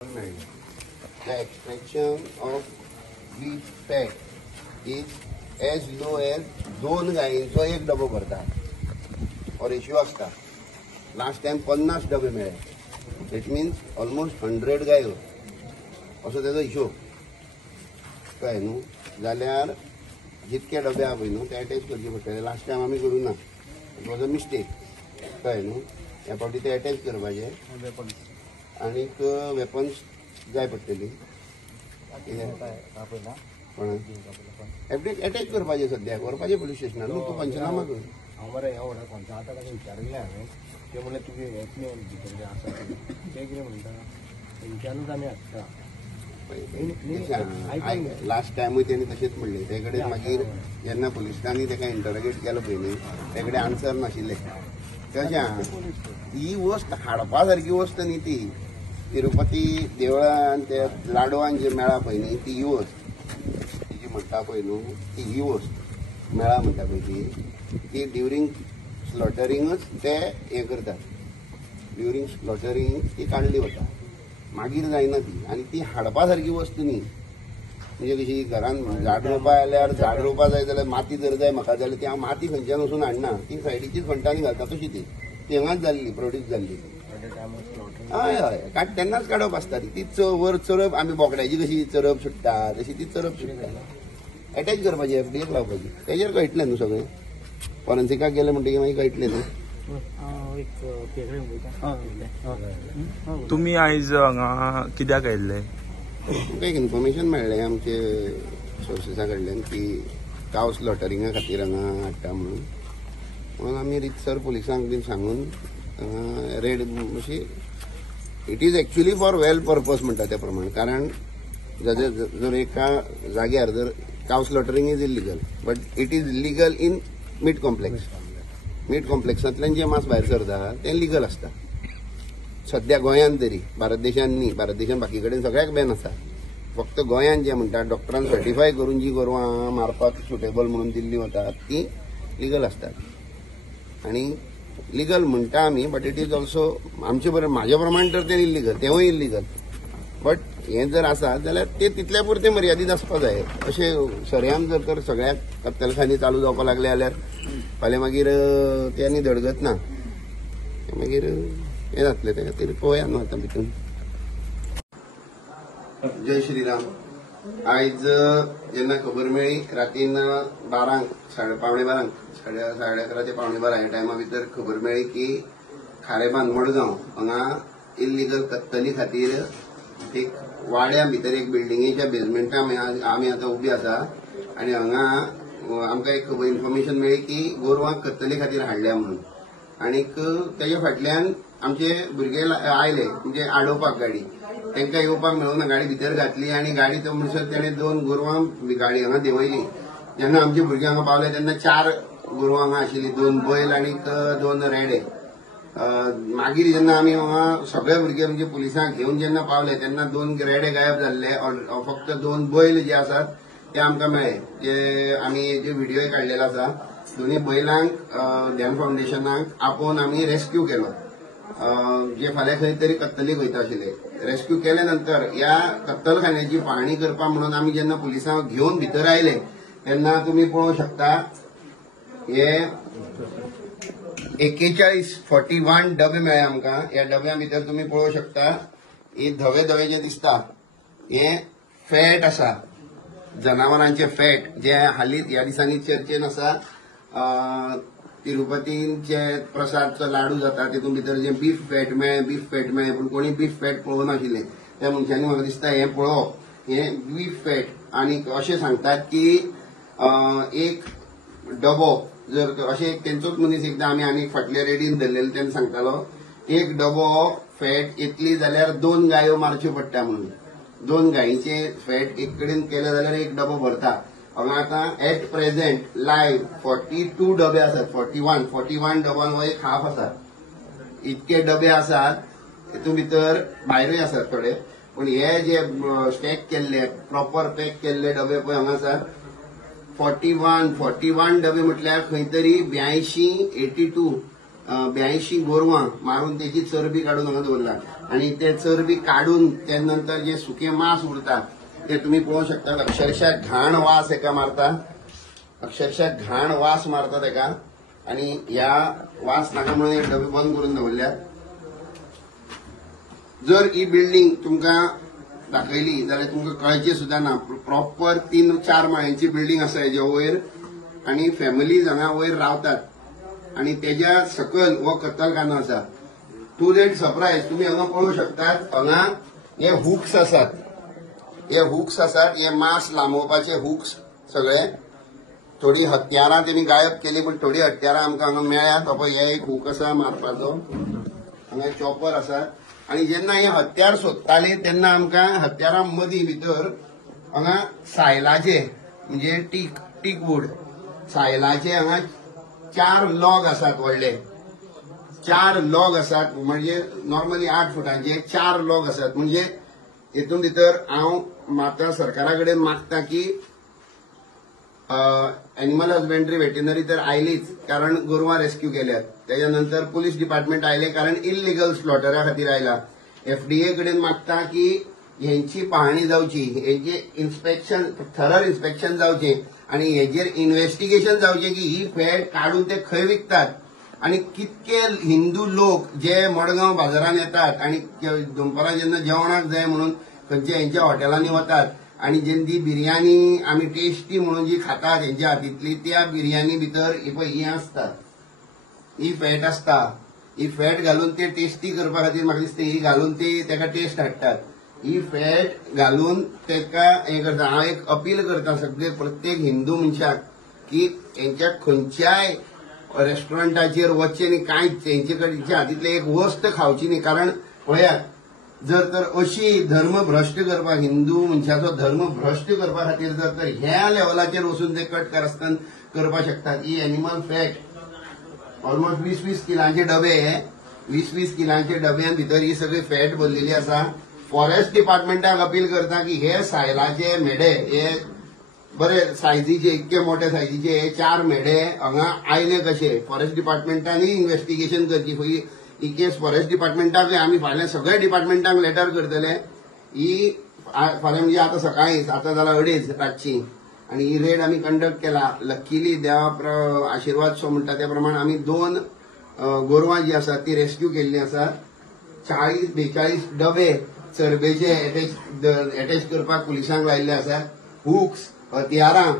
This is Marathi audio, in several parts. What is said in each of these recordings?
The extraction of beef fat is as low as 2 गायींचो एक डबो भरता और रेशियो असता. लास्ट टाइम 50 डबे मेळ्ळे. इट मीन्स ऑलमोस्ट 100 गायो असो तेजो हिशोब. कळ्ळें न्हू. जाल्यार जितके डबे आहा पळय न्हू ते अटॅच करचे पडटले. लास्ट टाइम आमी करूं ना. It was a mistake. कळ्ळें न्हू. ह्या फावटी ते अटॅच करपाचे आनीक वेपन्स जाय पडटली. अटॅच करपाचे सद्याक व्हरपाचे पुलीस स्टेशनार न्हू. तूं पंचनामा कर. हांव मरे ह्या व्हडा खंयचो आतां ताका विचारिल्लें हांवें. ते म्हणल्यार तुगे हेच न्ही भितर आसा ते कितें म्हणटा तेंच्यानूच आमी हाडटा. लास्ट टायमूय तेणी तशेंच म्हणलें. ते कडेन मागीर जेन्ना पुलिसांनी ताका इंटरोगेट केलो पळय न्ही ते कडेन आन्सर नाशिल्लें. कशें आहा ही वस्त हाडपा सारकी वस्त न्ही ती. तिरुपती देवळान ते लाडवान जे मेळा पळय न्ही ती ही वस्त. ती जी म्हणटा पळय न्हू ती ही वस्त मेळा म्हणटा पळय ती ड्युरींग स्लॉटरिंगच ते हें करतात. ड्युरींग स्लॉटरिंग ती काडली वता. मागीर जायना ती. आनी ती हाडपा सारकी वस्त न्ही. म्हणजे कशी घरान झाड रोवपा आयल्यार झाड रोवपा जाय जाल्यार माती जर जाय म्हाका जाल्यार ती हांव माती खंयच्यान वचून हाडना. ती सायडीचीच खंटांनी घालता तशी ती हांगाच जाल्ली प्रोड्यूस जाल्ली. हय हय काड तेन्नाच काडप आसता ती वर चरप. आमी बोकड्याची कशी चरप सुट्टा तशी ती चरप सुट्टा. अटॅच करपाची एफडीएक लावपाची. तेजेर कळटलें न्हू सगळें. फॉरेन्सिकाक गेले म्हणटकीर मागीर कळटलें न्हू. तुम्ही आयज हांगा कित्याक आयिल्ले? तुमकां एक इन्फॉर्मेशन मेळ्ळें आमचे सोर्सिसा कडल्यान की काव स्लॉटरिंगा खातीर हांगा हाडटा म्हणून आमी रितसर पुलिसांक बीन सांगून रेड अशी. It is actually for well purpose म्हणटा त्या प्रमाणे. कारण जर एका जाग्यार जर cow slaughtering is illegal but it is legal in meat complex. Meat कॉम्प्लेक्सांतल्यान जे मांस भायर सरता तें लिगल आसता सध्या गोंयांत तरी. भारत देशान न्ही. भारत देशान बाकी कडेन सगळ्याक बॅन आसा. फक्त गोंयांत जे म्हणटा डॉक्टरान सर्टिफाय करून जी गोरवां मारपाक सुटेबल म्हणून दिल्ली वतात ती लिगल आसतात. आनी लिगल म्हणटा आमी बट इट इज ऑल्सो आमचे बरें म्हाजे प्रमाण तर तें इल्लिगल. तेवूय इल्लिगल. बट हें जर आसा जाल्यार ते तितल्या पुरते मर्यादीत आसपाक जाय. अशें सऱ्यान जर तर सगळ्याक कत्तलखानी चालू जावपाक लागले जाल्यार फाल्यां मागीर ते आनी धडगत ना. मागीर हें जातलें. ते खातीर पळोवया न्हू आतां भितून. जय श्रीराम. आयज जेन्ना खबर मेळ्ळी रातीन 12 पावणे 12 साडे 11 ते पावणे 12 ह्या टायमा भितर खबर मेळ्ळी की खारेबांद मडगांव हांगा इल्लिगल कत्तली खातीर एक वाड्या भितर एक बिल्डिंगेच्या बेजमेंटा आमी आतां उबी आसा. आनी हांगा आमकां एक इन्फॉर्मेशन मेळ्ळी की गोरवांक कत्तले खातीर हाडल्या म्हणून. आनीक तेजे फाटल्यान आमचे भुरगे आयले म्हणजे आडोवपाक गाडी. तांकां येवपाक मेळूना. गाडी भितर घातली आनी गाडी तो म्हणसर तेणें 2 गोरवां गाडी हांगा देंवयली. जेन्ना आमचे भुरगे हांगा पावले तेन्ना 4 गोरवां हांगा आशिल्लीं. 2 बैल आनीक 2 रेडे. मागीर जेन्ना आमी हांगा सगळे भुरगे म्हणजे पुलिसांक घेवन जेन्ना पावले तेन्ना 2 रेडे गायब जाल्ले. फक्त 2 बैल जे आसात ते आमकां मेळ्ळे. जे आमी जे व्हिडियोय काडलेलो आसा. दोनी बैलांक ध्यान फावंडेशनाक आपोवन आमी रेस्क्यू केलो. जे फाल्यां खंय तरी कत्तलीक वयता आशिल्ले. रेस्क्यू केले नंतर ह्या कत्तलखान्याची पाहणी करपा म्हणून आमी जेन्ना पुलिसांक घेवन भितर आयले तेन्ना तुमी पळोवंक शकता हे 41 डबे मेळ्ळे आमकां. ह्या डब्यां भितर तुमी पळोवंक शकता हे धवे धवे जे दिसता हे फॅट आसा. जनावरांचे फॅट जे हालींच ह्या दिसांनी चर्चेन आसा. तिरुपतीचे प्रसादचो लाडू जाता तितून भितर जे बीफ फॅट मेळ्ळे पूण कोणी बीफ फॅट पळोवना आशिल्ले. त्या मनशांनी म्हाका दिसता हें पळोवप हे बीफ फॅट. आनी अशें सांगतात की एक डबो जर अशें तेंचोच मनीस एकदां आमी आनी फाटल्या रेडीन धरलेलो तेन्ना सांगतालो एक डबो फॅट येतली जाल्यार 2 गायो मारच्यो पडटा म्हणून. 2 गायींचे फॅट एक कडेन केले जाल्यार एक डबो भरता. हांगा आतां एट प्रेझेंट लायव्ह 42 डबे आसात. 41 डबान हो एक हाफ आसा. इतके डबे आसात. तितून भितर भायरूय आसात थोडे. पूण हे जे स्टॅक केल्ले प्रॉपर पॅक केल्ले डबे पळय हांगा आसात 41 डबे म्हटल्यार खंय तरी 82 82 82 गोरवां मारून त्याची चरबी काढून हांगा दवरला आणि ते चरबी काढून त्या नंतर जे सुके मांस उरता ते तुम्ही पळोवंक शकता. अक्षरशः घाण वास एका मारता, अक्षरशः घाण वास मारता तेका आणि ह्या वास नाका म्हणून हे डबे बंद करून दवरल्या. जर ही बिल्डिंग तुमकां दाखयली जाल्यार तुमकां कळचे सुद्धा ना. प्रॉपर 3-4 माळ्यांची बिल्डिंग आसा हेज्या वयर आणि फॅमिलीज हांगा वयर रावतात आणि तेज्या सकयल हो कत्तलखानो आसा. टू लेट सरप्राईज तुम्ही हांगा पळोवंक शकतात. हांगा हे हुक्स आसात, हे मांस लांबोवपाचे हुक्स सगळे. थोडी हत्यारां तेणी गायब केली पण थोडी हत्यारां आमकां हांगा मेळ्ळ्यात. पळय हे एक हुक आसा मारपाचो, हांगा चॉपर आसा आणि जेन्ना हे हत्यार सोदताले तेन्ना आमकां हत्यारां मदीं भितर हांगा सायलाचे म्हणजे टीक वूड सायलाचे हांगा 4 लॉग आसात. व्हडले 4 लॉग आसात म्हणजे नॉर्मली 8 फुटांचे 4 लॉग आसात. म्हणजे हेतून भितर हांव माता सरकारा कडेन मागता की एनिमल हजबेंड्री वेटनरी तर आयलीच कारण गोरवां रेस्क्यू केल्यात. त्याच्यानंतर पुलीस डिपार्टमेंट आयले कारण इल्लिगल स्लॉटरा खातीर आयला. FDA कडेन मागता की हेंची पाहणी जावची, हेजे इन्स्पेक्शन थरर इन्स्पेक्शन जावचे आणि हेजेर इन्व्हेस्टिगेशन जावचे की ही फॅट काढून ते खंय विकतात आणि कितके हिंदू लोक जे मडगांव बाजारात येतात आणि दनपारां जेन्ना जेवणाक जाय म्हणून खंयच्या हेंच्या हॉटेलांनी वतात आणि जेन्ना बिर्याणी आमी टेस्टी म्हणून जी खातात हेंच्या हातींतली त्या बिर्याणी भितर ही आसता, ही फॅट आसता. ही फॅट घालून ते टेस्टी करपा खातीर म्हाका दिसता ही घालून ते तेका टेस्ट हाडटात. ही फॅट घालून तेका हे करता. हांव एक अपील करता सगळे प्रत्येक हिंदू मनशाक की हेंच्या खंयच्याय रेस्टॉरंटाचेर वचचें न्ही, कांयच हेंच्या हातींतले एक वस्त खावची न्ही. कारण पळयात जर तर अशी धर्म भ्रश्ट करपाक हिंदू मनशाचो धर्म भ्रश्ट करपा खातीर जर तर ह्या लेवलाचेर वचून ते कट कारस्थान करपाक शकतात. ही एनिमल फॅट ऑलमोस्ट 20-20 किलांचे डबे, 20-20 किलांचे डब्यान भितर ही सगळी फॅट भरलेली आसा. फॉरेस्ट डिपार्टमेंटाक अपील करता की हे सायलाचे मेढे हे बरे सायझीचे इतके मोठे सायझीचे हे 4 मेढे हांगा आयले कशे. फॉरेस्ट डिपार्टमेंटांनी इन्व्हेस्टिगेशन करची. ही केस फॉरेस्ट डिपार्टमेंटाक आमी फाल्यां सगळ्या डिपार्टमेंटांक लेटर करतले. ही फाल्यां म्हणजे आता सकाळीं आता जाला 2:30 रातची आणि ही रेड आमी कंडक्ट केला. लकीली देवा आशिर्वाद सो म्हणटा त्या प्रमाण आमी 2 गोरवां जी आसात ती रेस्क्यू केल्ली आसात. 40-42 डबे चरबेचे एटॅच करपाक पुलिसांक लायिल्ले आसात. हुक्स, हत्यारां,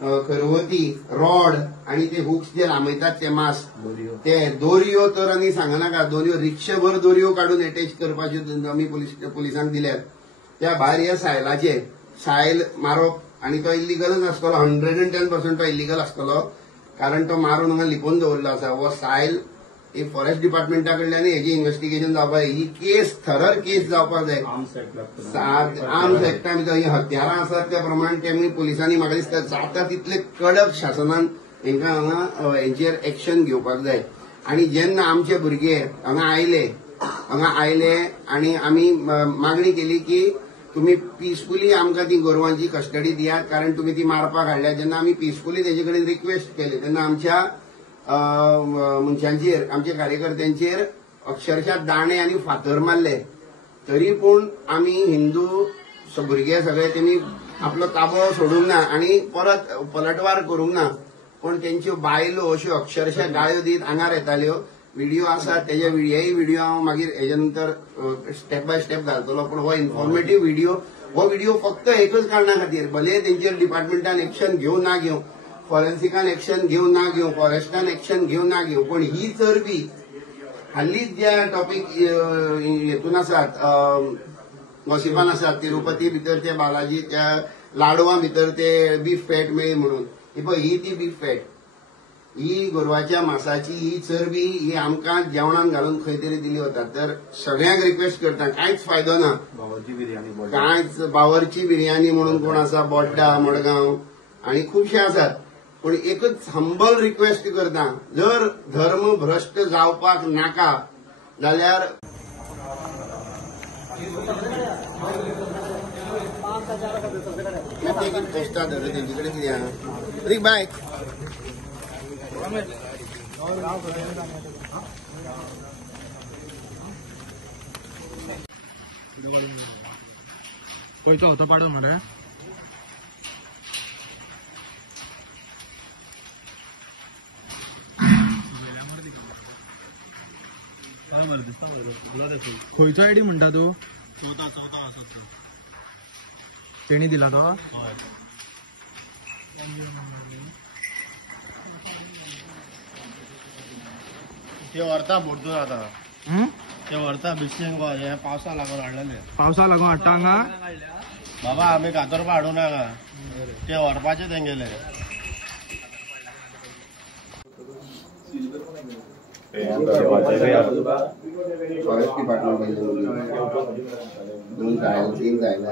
खरवती, रॉड आणि ते हुक्स जे लांबयतात ते मांस ते दोरयो तर आनी सांगनाका. दोरयो रिक्षाभर दोरयो काढून एटॅच करपाच्यो आमी पुलिसांक दिल्यात. त्या भायर हे सायलाचे सायल मारप आणि तो इल्लिगलच आसतलो. 110% तो इल्लिगल आसतलो कारण तो मारून हांगा लिपोवन दवरलो आसा. हो सायल ही फॉरेस्ट डिपार्टमेंटा कडल्यान हेजी इन्व्हेस्टिगेशन जावपाक ही केस थरर केस जावपाक जाय. आर्म्स एक्टा भितर ही हत्यारां आसात त्या प्रमाण तेमी पुलिसांनी म्हाका दिसता जाता तितले कडक शासनान हेंकां हांगा हेंचेर एक्शन घेवपाक जाय. आणि जेन्ना आमचे भुरगे हांगा आयले आणि आमी मागणी केली की तुम्ही पीसफुली आमकां ती गोरवांची कस्टडी दियात कारण तुम्ही ती मारपाक हाडल्या. जेन्ना आमी पीसफुली तेजे कडेन रिक्वेस्ट केली तेन्ना आमच्या मनशांचेर आमच्या कार्यकर्त्यांचेर अक्षरशः दाणे आणि फातर मारले. तरी पूण आमी हिंदू भुरगे सगळे तेमी आपलो ताबो सोडूंक ना आणि परत पलटवार करूंक ना. पण तेंच्यो बायलो अश्यो अक्षरशः गाळ्यो दीत आंगार येताल्यो. व्हिडिओ आसा तेजे हेय व्हिडिओ हांव मागीर हेजे नंतर स्टेप बाय स्टेप घालतलो. पण हो इन्फॉर्मेटिव्ह व्हिडिओ फक्त एकच कारणां खातीर भले तेंचेर डिपार्टमेंटान एक्शन घेवं ना घेवं, फॉरेन्सिकान एक्शन घेवं ना घेवं, फॉरेस्टान एक्शन घेवं ना घेवं, पण ही चरबी हालींच ज्या टॉपिक हेतून आसात गॉसिपान आसात तिरुपती भितर ते बालाजी त्या लाडवा भितर ते बीफ फॅट मेळ्ळी म्हणून ही ती बीफ फॅट ही गोरवाच्या मांसाची ही चरबी ही आमकां जेवणान घालून खंय तरी दिली वता. तर सगळ्यांक रिक्वेस्ट करता कांयच फायदो ना. कांयच बावरची बिर्याणी म्हणून कोण आसा बोड्डा मडगांव आणि खुबशे आसात. पण एकच हंबल रिक्वेस्ट करता जर धर्म भ्रश्ट जावपाक नाका जाल्यार पोस्टा धर तेंचे कडेन कितें आहा बाय खंयचो होतो पाडो म्हणा खंयचो आयडी म्हणटा तू तेणी दिला तो ते व्हरता बोटून आता ते व्हरता बिस्टेंग हे पावसा लागून हाडलेले पावसा लागून हाडटा हांगा बाबा आम्ही कातरपा हाडूं नाका ते व्हरपाचे तेंगेले फॉरेस्ट डिपार्टमेंट 2 जायला 3 जायला